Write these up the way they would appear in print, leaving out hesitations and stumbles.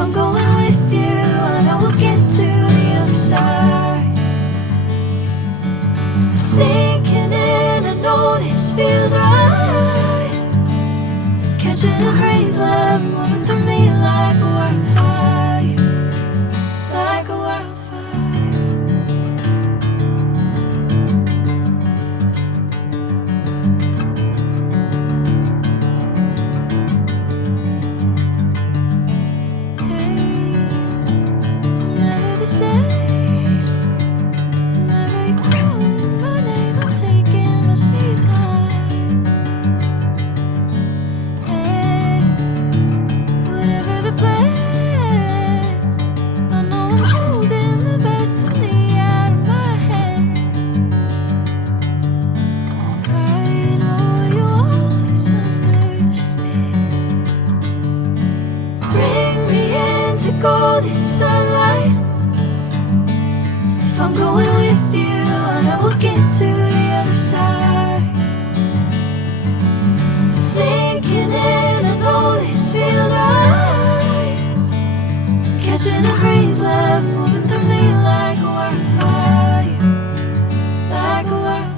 I'm going with you, I know we'll get to the other side. Sinking in, I know this feels right. Catching a crazy love, moving through me like a wildfire, like a wildfire. Golden sunlight. If I'm going with you, I know we'll get to the other side. Sinking in, I know this feels right. Catching a crazy love, moving through me like a wildfire, like a wildfire.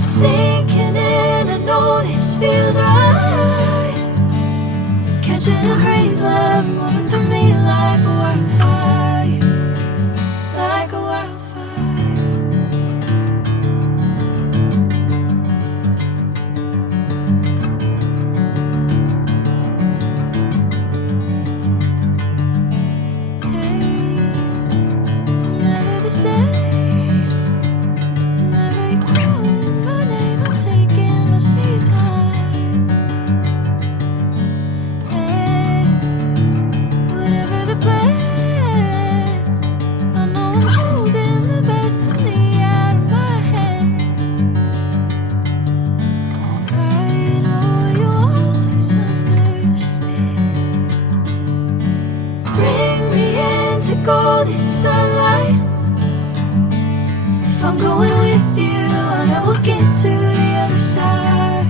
Sinking in, I know this feels right. Catching a crazy love, moving through me like a wildfire, like a wildfire. Hey, I'm never the same. Golden sunlight. If I'm going with you, I know we'll get to the other side.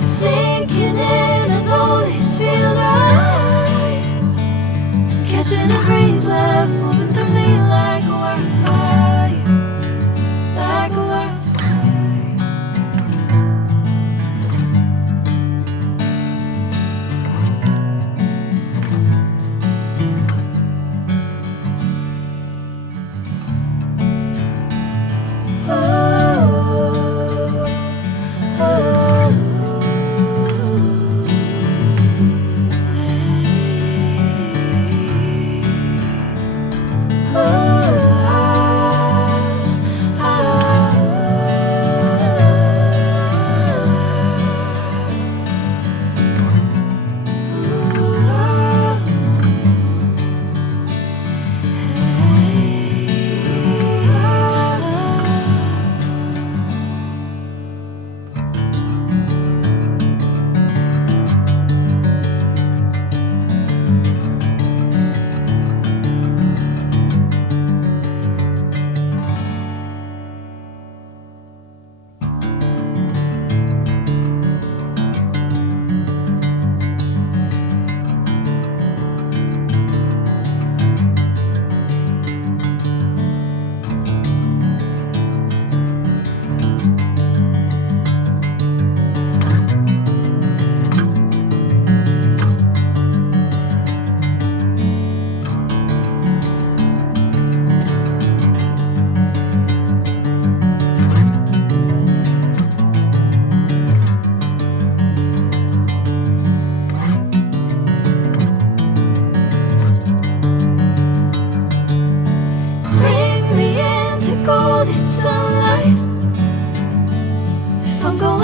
Sinking in, I know this feels right. Catching a crazy love, moving through me like a wildfire, like a wildfire. know this sunlight. If I'm going